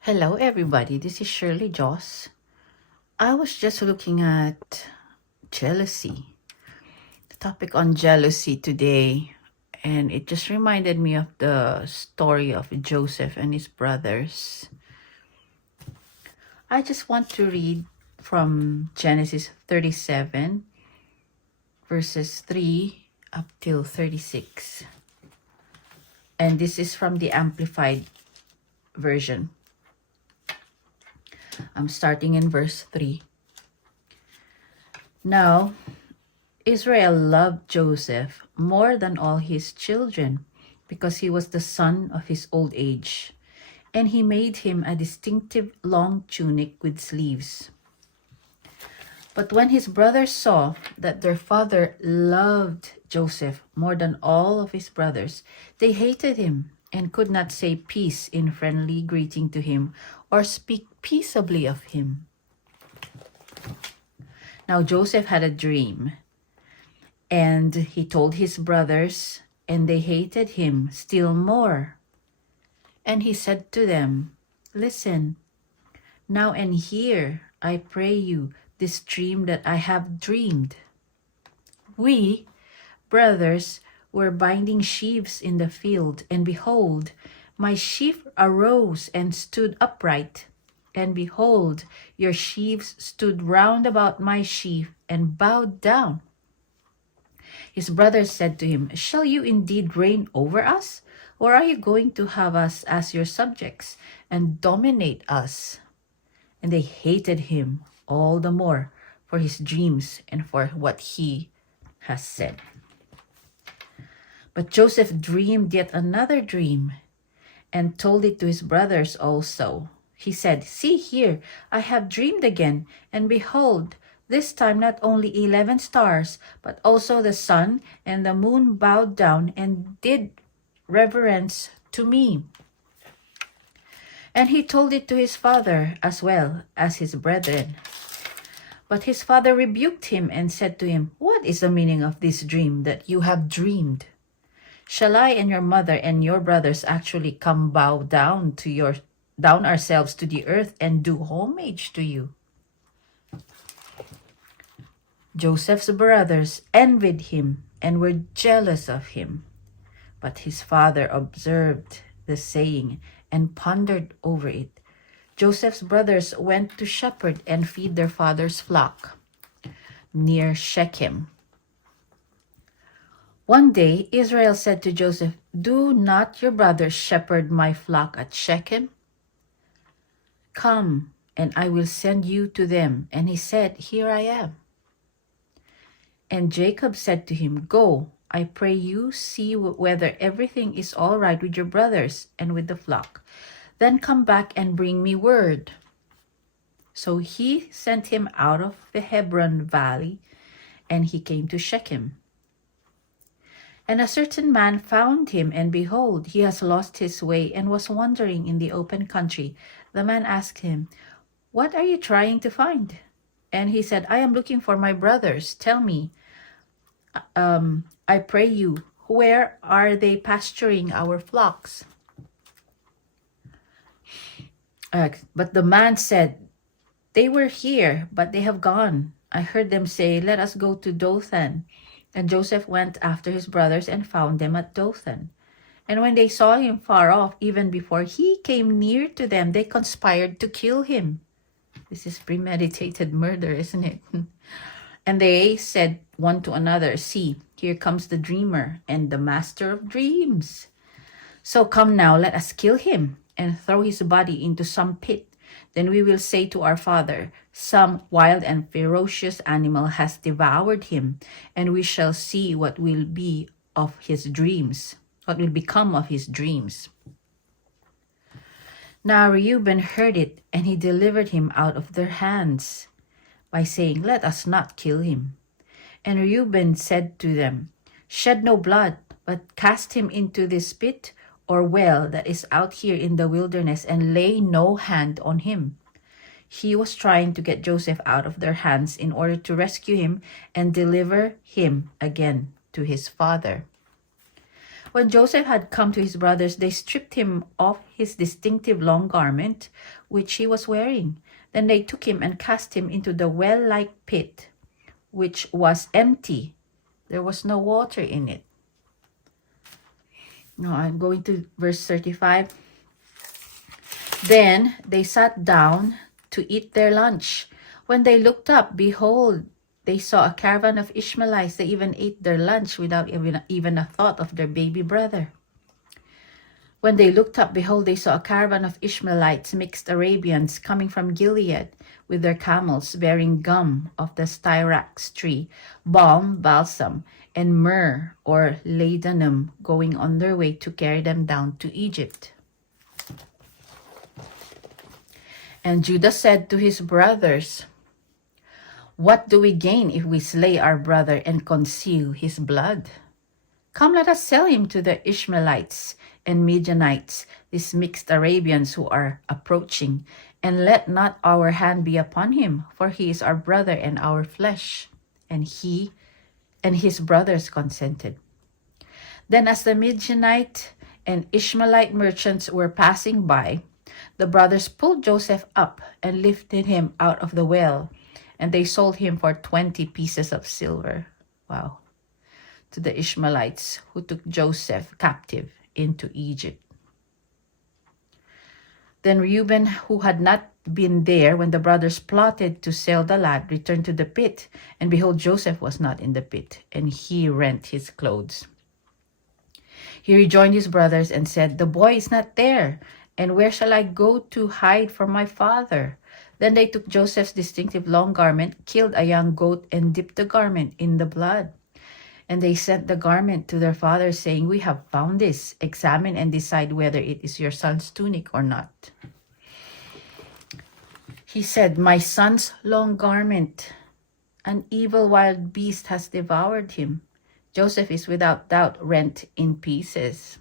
Hello, everybody. This is Shirley Joss. I was just looking at jealousy, the topic on jealousy today, and it just reminded me of the story of Joseph and his brothers. I just want to read from Genesis 37, verses 3 up till 36. And this is from the Amplified version. I'm starting in verse 3. Now, Israel loved Joseph more than all his children because he was the son of his old age, and he made him a distinctive long tunic with sleeves. But when his brothers saw that their father loved Joseph more than all of his brothers, they hated him and could not say peace in friendly greeting to him or speak peaceably of him. Now Joseph had a dream, and he told his brothers, and they hated him still more. And he said to them, "Listen, now and hear, I pray you, this dream that I have dreamed. We, brothers, were binding sheaves in the field, and behold, my sheaf arose and stood upright. And behold, your sheaves stood round about my sheaf and bowed down." His brothers said to him, "Shall you indeed reign over us? Or are you going to have us as your subjects and dominate us?" And they hated him all the more for his dreams and for what he has said. But Joseph dreamed yet another dream and told it to his brothers also. He said, "See here, I have dreamed again, and behold, this time not only 11 stars, but also the sun and the moon bowed down and did reverence to me." And he told it to his father as well as his brethren. But his father rebuked him and said to him, "What is the meaning of this dream that you have dreamed? Shall I and your mother and your brothers actually come bow down ourselves to the earth and do homage to you?" Joseph's brothers envied him and were jealous of him. But his father observed the saying and pondered over it. Joseph's brothers went to shepherd and feed their father's flock near Shechem. One day Israel said to Joseph, "Do not your brothers shepherd my flock at Shechem? Come, and I will send you to them." And he said, "Here I am." And Jacob said to him, "Go, I pray you, see whether everything is all right with your brothers and with the flock. Then come back and bring me word." So he sent him out of the Hebron valley, and he came to Shechem. And a certain man found him, and behold, he has lost his way and was wandering in the open country. The man asked him, "What are you trying to find?" And he said, "I am looking for my brothers. Tell me, I pray you, where are they pasturing our flocks?" But the man said, "They were here, but they have gone. I heard them say, 'Let us go to Dothan.'" And Joseph went after his brothers and found them at Dothan. And when they saw him far off, even before he came near to them, they conspired to kill him. This is premeditated murder, isn't it? And they said one to another, "See, here comes the dreamer and the master of dreams. So come now, let us kill him and throw his body into some pit. Then we will say to our father, 'Some wild and ferocious animal has devoured him,' and we shall see what will be of his dreams, what will become of his dreams." Now Reuben heard it, and he delivered him out of their hands by saying, "Let us not kill him." And Reuben said to them, "Shed no blood, but cast him into this pit or well that is out here in the wilderness, and lay no hand on him." He was trying to get Joseph out of their hands in order to rescue him and deliver him again to his father. When Joseph had come to his brothers, they stripped him of his distinctive long garment, which he was wearing. Then they took him and cast him into the well-like pit, which was empty. There was no water in it. Now I'm going to verse 35. Then they sat down to eat their lunch. When they looked up, behold, they saw a caravan of Ishmaelites. They even ate their lunch without even a thought of their baby brother. When they looked up, behold, they saw a caravan of Ishmaelites, mixed Arabians, coming from Gilead with their camels, bearing gum of the styrax tree, balm, balsam, and myrrh or ladanum, going on their way to carry them down to Egypt. And Judah said to his brothers, "What do we gain if we slay our brother and conceal his blood? Come, let us sell him to the Ishmaelites and Midianites, these mixed Arabians who are approaching, and let not our hand be upon him, for he is our brother and our flesh." And he and his brothers consented. Then as the Midianite and Ishmaelite merchants were passing by, the brothers pulled Joseph up and lifted him out of the well, and they sold him for 20 pieces of silver. Wow. To the Ishmaelites who took Joseph captive into Egypt. Then Reuben, who had not been there when the brothers plotted to sell the lad, returned to the pit, and behold, Joseph was not in the pit, and he rent his clothes. He rejoined his brothers and said, "The boy is not there, and where shall I go to hide from my father?" Then they took Joseph's distinctive long garment, killed a young goat, and dipped the garment in the blood. And they sent the garment to their father, saying, "We have found this. Examine and decide whether it is your son's tunic or not." He said, "My son's long garment. An evil wild beast has devoured him. Joseph is without doubt rent in pieces."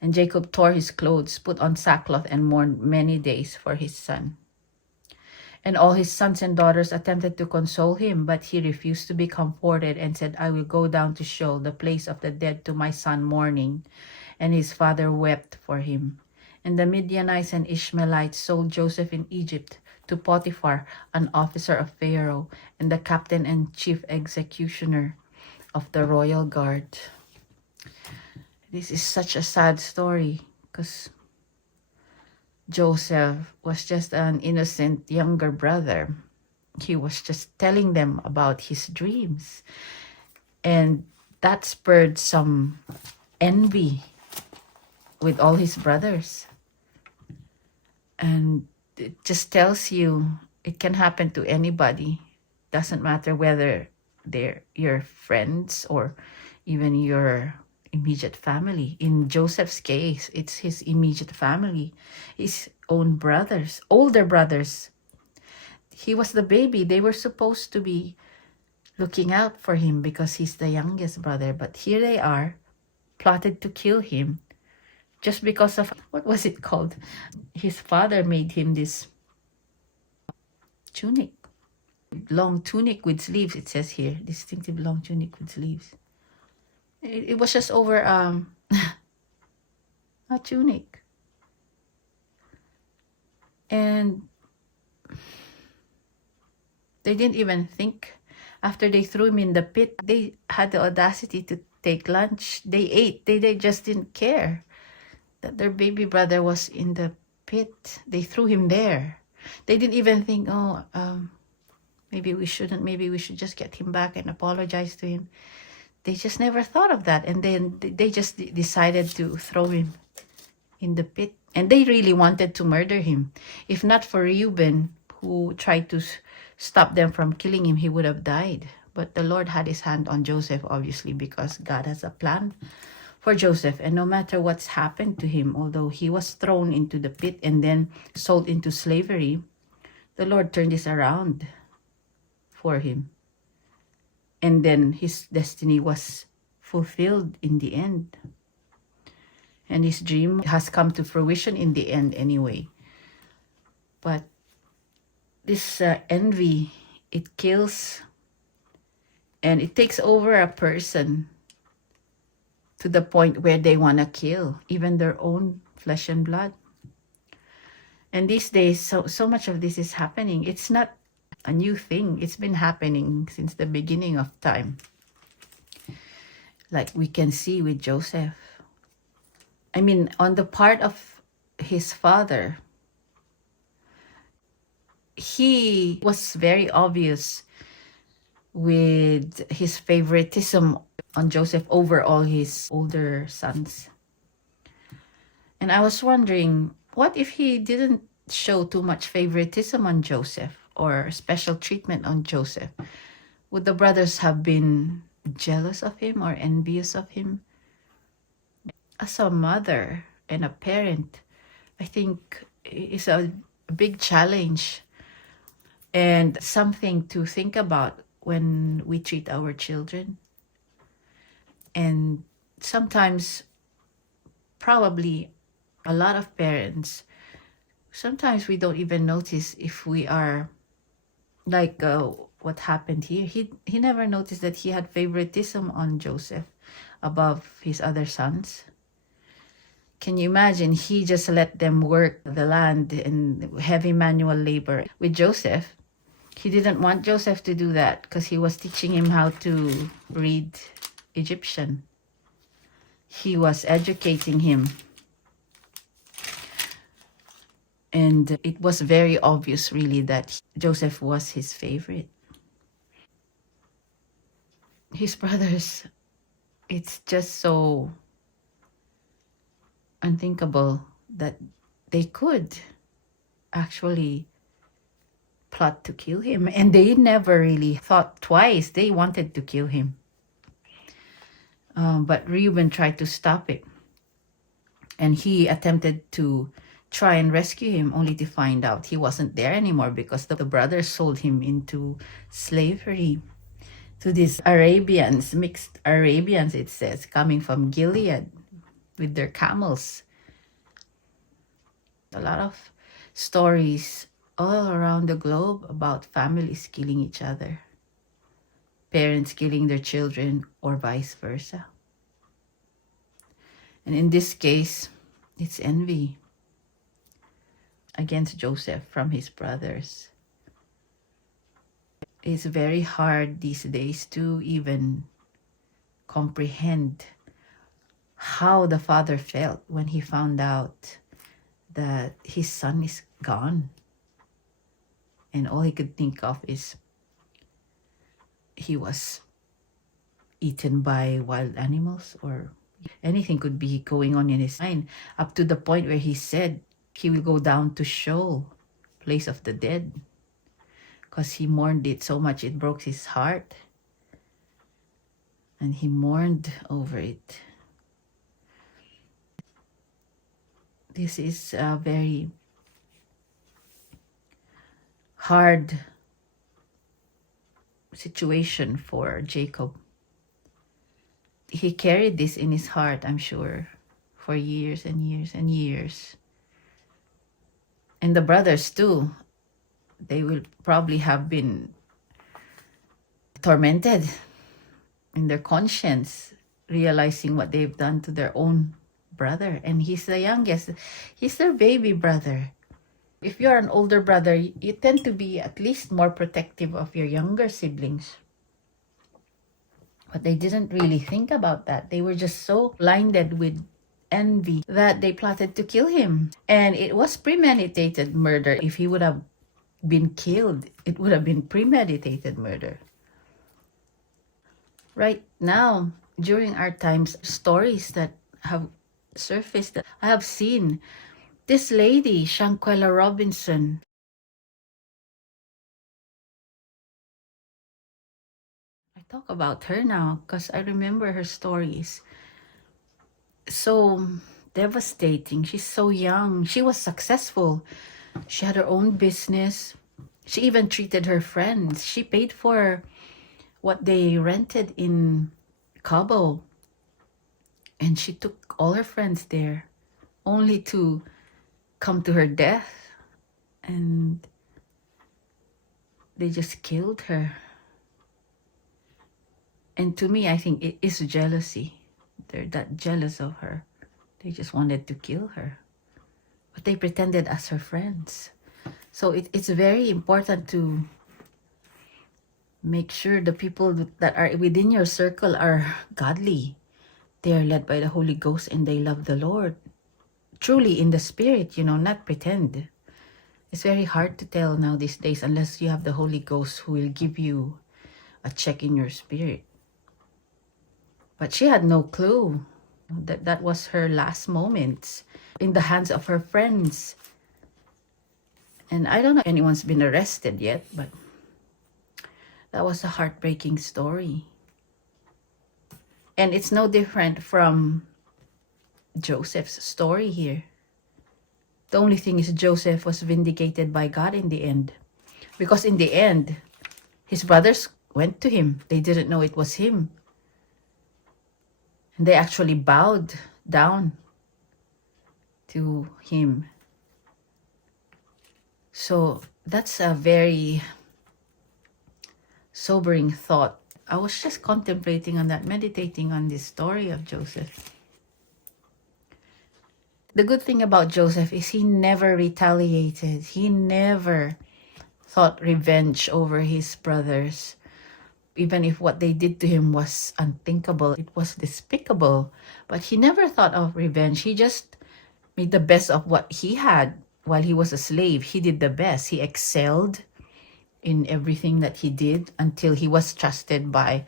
And Jacob tore his clothes, put on sackcloth, and mourned many days for his son. And all his sons and daughters attempted to console him, but he refused to be comforted and said, "I will go down to Sheol, the place of the dead, to my son mourning." And his father wept for him. And the Midianites and Ishmaelites sold Joseph in Egypt to Potiphar, an officer of Pharaoh, and the captain and chief executioner of the royal guard. This is such a sad story because Joseph was just an innocent younger brother. He was just telling them about his dreams. And that spurred some envy with all his brothers. And it just tells you it can happen to anybody. Doesn't matter whether they're your friends or even your immediate family. In Joseph's case, it's his immediate family, his own brothers, older brothers. He was the baby. They were supposed to be looking out for him because he's the youngest brother. But here they are, plotted to kill him just because of, what was it called? His father made him this tunic, long tunic with sleeves, it says here, distinctive long tunic with sleeves. It was just over a tunic. And they didn't even think. After they threw him in the pit, they had the audacity to take lunch. They ate. They just didn't care that their baby brother was in the pit. They threw him there. They didn't even think, maybe we shouldn't. Maybe we should just get him back and apologize to him. They just never thought of that. And then they just decided to throw him in the pit. And they really wanted to murder him. If not for Reuben, who tried to stop them from killing him, he would have died. But the Lord had his hand on Joseph, obviously, because God has a plan for Joseph. And no matter what's happened to him, although he was thrown into the pit and then sold into slavery, the Lord turned this around for him. And then his destiny was fulfilled in the end. And his dream has come to fruition in the end anyway. But this envy, it kills and it takes over a person. to the point where they want to kill even their own flesh and blood. And these days, so much of this is happening. It's not a new thing. It's been happening since the beginning of time. Like we can see with Joseph. I mean, on the part of his father, he was very obvious with his favoritism on Joseph over all his older sons. And I was wondering, what if he didn't show too much favoritism on Joseph or special treatment on Joseph? Would the brothers have been jealous of him or envious of him? As a mother and a parent, I think it's a big challenge and something to think about when we treat our children. And sometimes, probably a lot of parents, sometimes we don't even notice if we are like what happened here. He never noticed that he had favoritism on Joseph above his other sons. Can you imagine? He just let them work the land in heavy manual labor. With Joseph, he didn't want Joseph to do that because he was teaching him how to read Egyptian. He was educating him. And it was very obvious, really, that Joseph was his favorite. His brothers, it's just so unthinkable that they could actually plot to kill him. And they never really thought twice. They wanted to kill him. But Reuben tried to stop it. And he attempted to try and rescue him, only to find out he wasn't there anymore because the brothers sold him into slavery to these Arabians, mixed Arabians, it says, coming from Gilead with their camels. A lot of stories all around the globe about families killing each other, parents killing their children, or vice versa. And in this case, it's envy against Joseph from his brothers. It's very hard these days to even comprehend how the father felt when he found out that his son is gone. And all he could think of is he was eaten by wild animals, or anything could be going on in his mind, up to the point where he said he will go down to Sheol, place of the dead, because he mourned it so much it broke his heart. And he mourned over it. This is a very hard situation for Jacob. He carried this in his heart, I'm sure, for years and years and years. And the brothers too, they will probably have been tormented in their conscience, realizing what they've done to their own brother. And he's the youngest. He's their baby brother. If you're an older brother, you tend to be at least more protective of your younger siblings. But they didn't really think about that. They were just so blinded with envy that they plotted to kill him. And it was premeditated murder. If he would have been killed, it would have been premeditated murder. Right now, during our times, stories that have surfaced that I have seen. This lady, Shanquella Robinson, I talk about her now because I remember her stories. So devastating. She's so young. She was successful. She had her own business. She even treated her friends. She paid for what they rented in Cabo. And she took all her friends there, only to come to her death. And they just killed her. And to me, I think it is jealousy They're that jealous of her. They just wanted to kill her. But they pretended as her friends. So it's very important to make sure the people that are within your circle are godly. They are led by the Holy Ghost and they love the Lord. Truly in the Spirit, not pretend. It's very hard to tell now these days unless you have the Holy Ghost who will give you a check in your spirit. But she had no clue that that was her last moments in the hands of her friends. And I don't know if anyone's been arrested yet, but that was a heartbreaking story. And it's no different from Joseph's story here. The only thing is Joseph was vindicated by God in the end. Because in the end, his brothers went to him. They didn't know it was him. And they actually bowed down to him. So that's a very sobering thought. I was just contemplating on that, meditating on this story of Joseph. The good thing about Joseph is he never retaliated. He never thought revenge over his brothers. Even if what they did to him was unthinkable, it was despicable. But he never thought of revenge. He just made the best of what he had while he was a slave. He did the best. He excelled in everything that he did until he was trusted by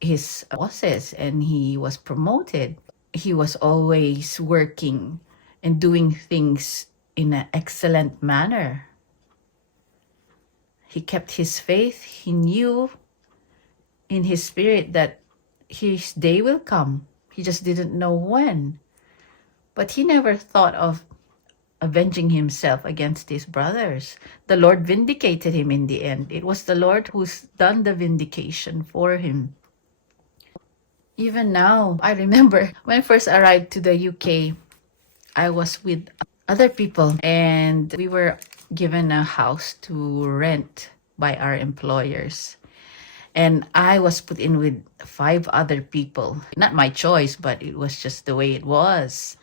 his bosses and he was promoted. He was always working and doing things in an excellent manner. He kept his faith. He knew in his spirit that his day will come. He just didn't know when. But he never thought of avenging himself against his brothers. The Lord vindicated him in the end. It was the Lord who's done the vindication for him. Even now, I remember when I first arrived to the UK, I was with other people and we were given a house to rent by our employers. And I was put in with 5 other people. Not my choice, but it was just the way it was.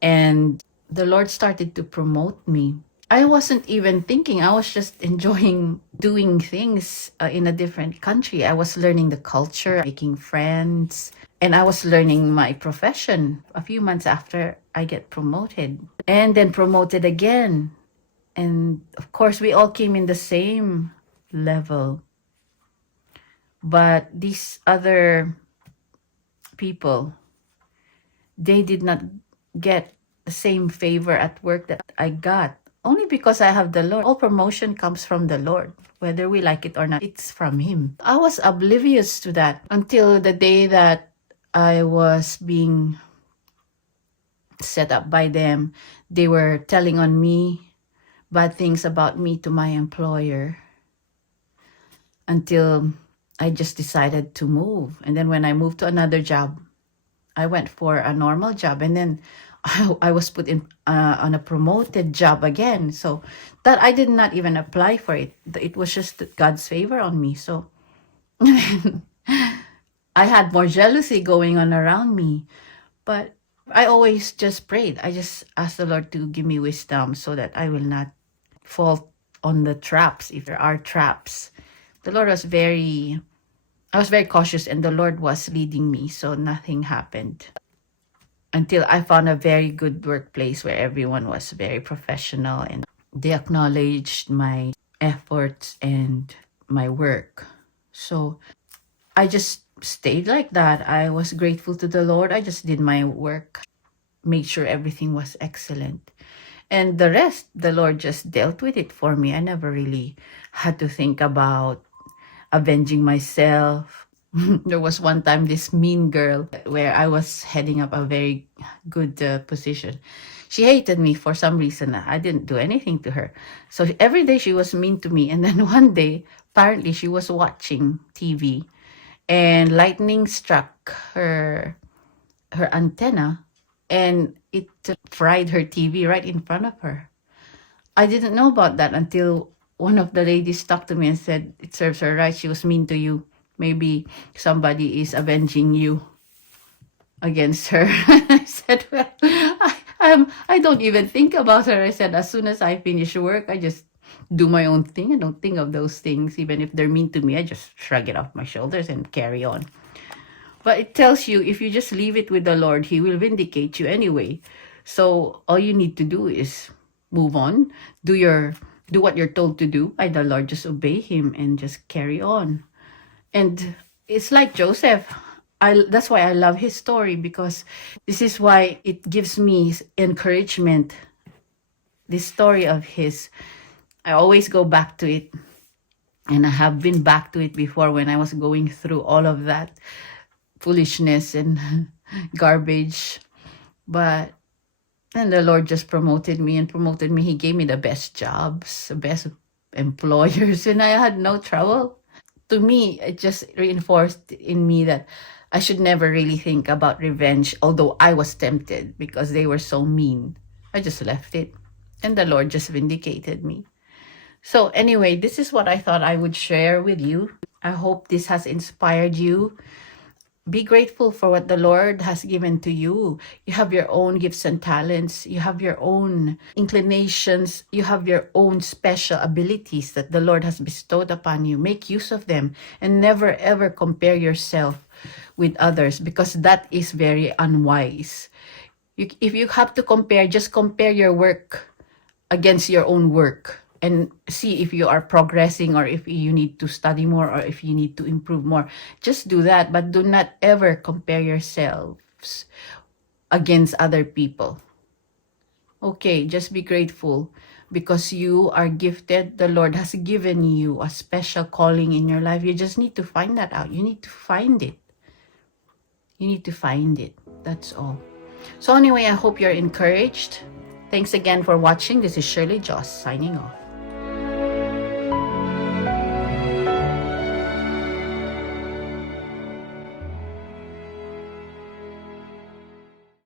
And the Lord started to promote me. I wasn't even thinking. I was just enjoying doing things in a different country. I was learning the culture, making friends, and I was learning my profession a few months after I get promoted. And then promoted again. And of course, we all came in the same level. But these other people, they did not get the same favor at work that I got. Only because I have the Lord. All promotion comes from the Lord. Whether we like it or not, it's from Him. I was oblivious to that until the day that I was being set up by them. They were telling on me bad things about me to my employer until I just decided to move. And then when I moved to another job, I went for a normal job, and then I was put in on a promoted job again. So that I did not even apply for it. It was just God's favor on me. So I had more jealousy going on around me. But I always just prayed. I just asked the Lord to give me wisdom so that I will not fall on the traps, if there are traps. The Lord was I was very cautious, and the Lord was leading me, so nothing happened. Until I found a very good workplace where everyone was very professional and they acknowledged my efforts and my work. So I just stayed like that. I was grateful to the Lord. I just did my work, made sure everything was excellent. And the rest, the Lord just dealt with it for me. I never really had to think about avenging myself. There was one time this mean girl where I was heading up a very good position. She hated me for some reason. I didn't do anything to her. So every day she was mean to me. And then one day, apparently she was watching TV and lightning struck her antenna and it fried her TV right in front of her. I didn't know about that until one of the ladies talked to me and said, it serves her right. She was mean to you. Maybe somebody is avenging you. against her. I said, well, I don't even think about her. I said, as soon as I finish work, I just do my own thing. I don't think of those things. Even if they're mean to me, I just shrug it off my shoulders and carry on. But it tells you, if you just leave it with the Lord, He will vindicate you anyway. So all you need to do is move on, do what you're told to do by the Lord. Just obey Him and just carry on. And it's like Joseph. That's why I love his story, because this is why it gives me encouragement. This story of his, I always go back to it. And I have been back to it before when I was going through all of that foolishness and garbage. But then the Lord just promoted me and promoted me. He gave me the best jobs, the best employers, and I had no trouble. To me, it just reinforced in me that I should never really think about revenge, although I was tempted because they were so mean. I just left it, and the Lord just vindicated me. So anyway, this is what I thought I would share with you. I hope this has inspired you. Be grateful for what the Lord has given to you. You have your own gifts and talents. You have your own inclinations. You have your own special abilities that the Lord has bestowed upon you. Make use of them and never ever compare yourself with others, because that is very unwise. If you have to compare, just compare your work against your own work and see if you are progressing, or if you need to study more, or if you need to improve more. Just do that, but do not ever compare yourselves against other people. Okay, just be grateful because you are gifted. The Lord has given you a special calling in your life. You just need to find that out. You need to find it. You need to find it. That's all. So anyway, I hope you're encouraged. Thanks again for watching. This is Shirley Joss signing off.